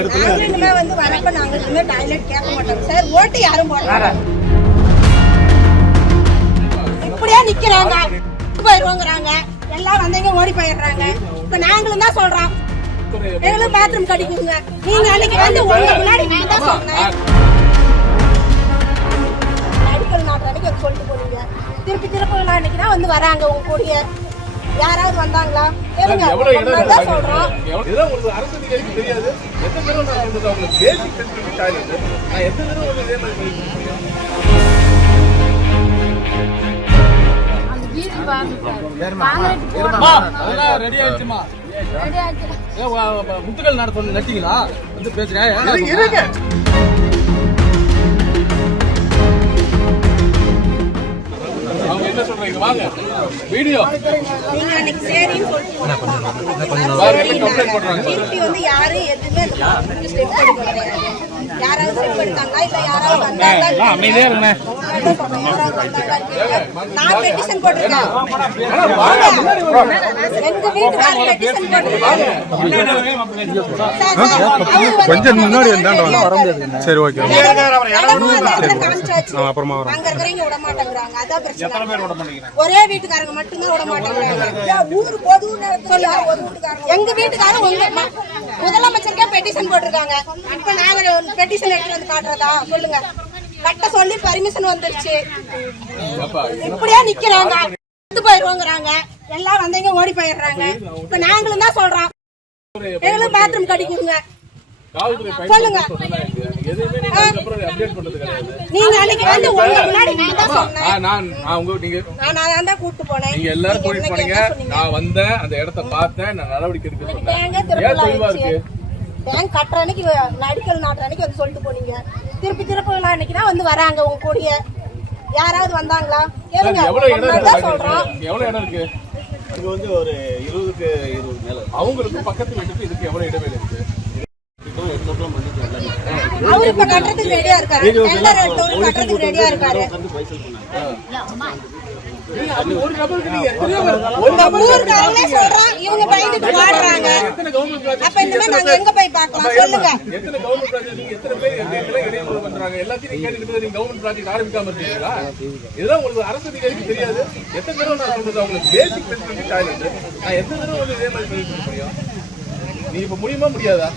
இடத்துல வந்து வரப்ப நாங்க இனிமே டாய்லெட் கேட்க மாட்டோம் சார். ஓட்டு யாரும் போடுறாங்க இப்படியே நிக்கிறாங்க போயிருவோங்கிறாங்க. எல்லாம் வந்தவங்க ஓடி போயிடுறாங்க. இப்ப நாங்களும் தான் சொல்றோம் எங்களுக்கு பாத்ரூம் கட்டிக்குங்க. நீங்க அன்னைக்கு வந்து உங்க முன்னாடி நான் தான் சொன்னேன் மெடிக்கல் நாட்டு சொல்லிட்டு போறீங்க. திருப்பி அன்னைக்கு தான் வந்து வராங்க உங்க கூடிய யாராவது வந்தாங்களா? சொல்றோம் முத்துக்கள் நட சொன்ன நட்டிங்களா வந்து பேசுறேன். அவங்க என்ன சொல்றீங்க? வாங்க வீடியோ நீங்க அன்னைக்கு சரின்னு திருப்பி வந்து யாரு எதுவுமே ஸ்டெப் எடுக்கல. யாராவது ஸ்டெப் எடுத்தாங்களா இல்ல யாராவது வந்தாங்களா? அமைதியா இருங்க. நான் பெட்டிஷன் போட்டிருக்கேன். எங்க வீட்டுக்காரர் பெட்டிஷன் போட்டிருக்காரு. கொஞ்சம் முன்னாடி வந்தாங்க வர முடியாது. சரி ஓகே அப்புறமா அங்க இருக்கிறவங்க விட மாட்டேங்கிறாங்க. அதான் பிரச்சனை. ஒரே வீட்டுக்காரங்க மட்டும்தான் விட மாட்டேங்கிறாங்க. ஊரு பொது சொல்லுங்க. எங்க வீட்டுக்காரங்க முதலமைச்சருக்கே பெட்டிஷன் போட்டிருக்காங்க. இப்ப நாங்க பெட்டிஷன் எடுத்து வந்து காட்டுறதா சொல்லுங்க. கட்ட சொல்லி பர்மிஷன் வந்துருச்சு. இப்படியே நிக்கிறாங்க போயிருவோங்கிறாங்க. எல்லாம் வந்தவங்க ஓடி போயிடுறாங்க. இப்ப நாங்களும் தான் சொல்றோம் எங்களுக்கு பாத்ரூம் கட்டிக்குங்க சொல்லுங்க. நீங்க அன்னைக்கு வந்து உங்க முன்னாடி நான் தான் சொன்னேன். நான் தான் கூட்டு போனேன். நீங்க எல்லாரும் கூட்டிட்டு போனீங்க. நான் வந்தேன், அந்த இடத்தை பார்த்தேன், நான் நடவடிக்கை எடுக்கிறேன். பேங்க் கட்டுற அன்னைக்கு மெடிக்கல் நாட்டு அன்னைக்கு வந்து சொல்லிட்டு போனீங்க. திருப்பி அன்னைக்கு தான் வந்து வராங்க உங்க கூடிய யாராவது வந்தாங்களா? கேளுங்க. சொல்றோம் எவ்வளவு இடம் இருக்கு? இது வந்து ஒரு 20க்கு 20 மேல. அவங்களுக்கு பக்கத்து வீட்டுக்கு இதுக்கு எவ்வளவு இடைவெளி இருக்கு? அவரு இப்ப கட்டுறதுக்கு ரெடியா இருக்காரு. கட்டுறதுக்கு ரெடியா இருக்காரு. ஒரு நபருக்கு நீங்க இவங்க பயந்துட்டு வாடுறாங்க. அப்ப இந்த மாதிரி நாங்க எங்க போய் பார்க்கலாம் சொல்லுங்க. எத்தனை கவர்மெண்ட் ப்ராஜெக்ட் நீங்க எத்தனை பேர் இடையூறு பண்றாங்க? எல்லாத்தையும் கேட்டுக்கிட்டு நீங்க கவர்மெண்ட் ப்ராஜெக்ட் ஆரம்பிக்காம இருக்கீங்களா? இதெல்லாம் உங்களுக்கு அரசு அதிகாரிக்கு தெரியாது. எத்தனை தடவை நான் சொல்றது அவங்களுக்கு பேசிக் ஃபெசிலிட்டி டாய்லெட். நான் எத்தனை தடவை வந்து இதே மாதிரி சொல்லிட்டு முடியும்? நீ இப்ப முடியுமா முடியாதா?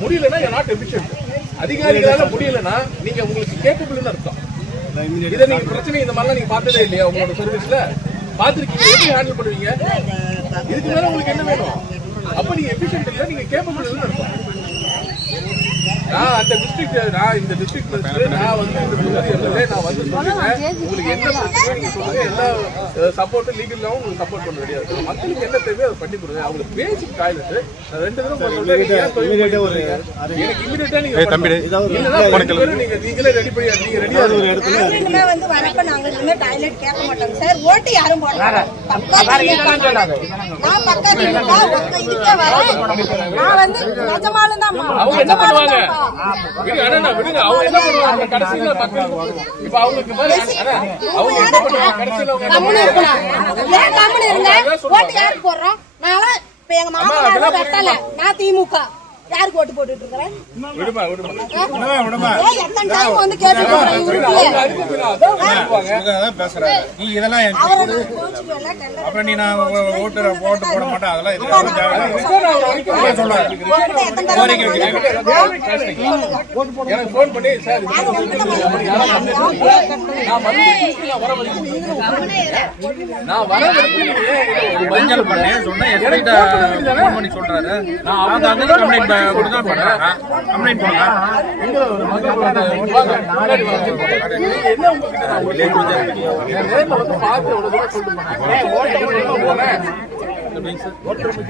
முடியலன்னா நாட் எஃபிஷியன்ட். அதிகாரிகளால முடியலன்னா நீங்க உங்களுக்கு கேப்பபிள்னு அர்த்தம். இதை நீங்க பிரச்சனை இந்த மாதிரிலாம் நீங்க பார்த்ததே இல்லையா? உங்களோட சர்வீஸ்ல பாத்துருக்கீங்க. எப்படி ஹேண்டில் பண்ணுவீங்க? இதுக்கு மேல உங்களுக்கு என்ன வேணும்? அப்ப நீங்க எஃபிஷியன்ட் இல்ல, நீங்க கேப்பபிள்னு அர்த்தம். நான் அந்த டிஸ்ட்ரிக்ட், நான் இந்த டிஸ்ட்ரிக்ட்ல நான் வந்து இந்த தொகுதியில நான் வந்து சொல்றேன். உங்களுக்கு என்ன பிரச்சனை நீங்க சொல்லுங்க. எல்லா சப்போர்ட் லீகலாவும் உங்களுக்கு சப்போர்ட் பண்ண ரெடியா இருக்கு. மக்களுக்கு என்ன தேவையோ அதை பண்ணி கொடுங்க. அவங்களுக்கு பேசிக் டாய்லெட் நான் 2 தடவை எனக்கு இமிடியேட்டா நீங்க நீங்களே ரெடி பண்ணி நீங்க ரெடியா ஒரு இடத்துல வந்து வரப்ப நாங்க இனிமே டாய்லெட் கேட்க மாட்டோம் சார். ஓட்டு யாரும் போடுறாங்க. நான் பக்கத்துல இதுக்கே வரேன். நான் வந்து நிஜமாலும் தான் அவங்க என்ன பண்ணுவாங்க? விடுங்க. அவங்க என்ன பண்ணுவாங்க? கடைசியில மக்கள் இப்ப அவங்களுக்கு அவங்க என்ன பண்ணுவாங்க? கடைசியில கம்முனு இருங்க. ஓட்டு யாருக்கு போடுறோம்? நான் இப்ப எங்க மாமா வெட்டல. நான் திமுக. யாருக்கு ஓட்டு போட்டுட்டு இருக்கிறேன்? எத்தனை டைம் வந்து கேட்டுட்டு அப்புறம் நீ நான் ஓட்டு போட மாட்டேன். அதெல்லாம் எனக்கு போன் பண்ணி சார் நான் வர மஞ்சள் பண்ணேன் சொன்னேன் சொல்றாரு. நான் கம்ப்ளைண்ட்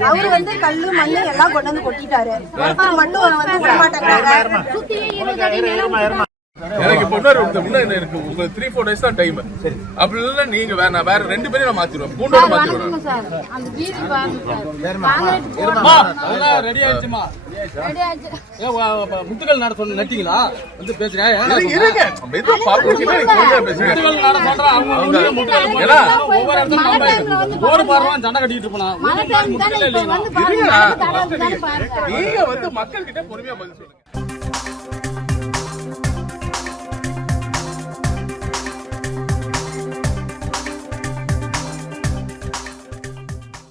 அவரு வந்து கல்லு மண்ணு எல்லாம் கொண்டு வந்து கொட்டிட்டாரு. மட்டும் வந்து விட மாட்டேங்கிறாங்க. எனக்கு இப்ப இன்னும் இருக்கு உங்களுக்கு 3-4 days தான் டைம். அப்படி இல்ல நீங்க வேற 2 பேரையும் நான் மாத்திடுவேன். பூண்டோட மாத்திடுவேன். ரெடி ஆயிடுச்சுமா. முத்துக்கள் நட சொன்ன நட்டிங்களா வந்து பேசுறேன். இருங்க மெது பாப்புக்கிட்ட நீங்க பேசுங்க. முத்துக்கள் நட சொல்றா அவங்க ஏன்னா ஒவ்வொரு இடத்துல நம்ம ஓடு பாடுறோம் சண்டை கட்டிட்டு போனா முத்துக்கள் இல்லைங்களா? நீங்க வந்து மக்கள் கிட்ட பொறுமையா பதில் சொல்லுங்க.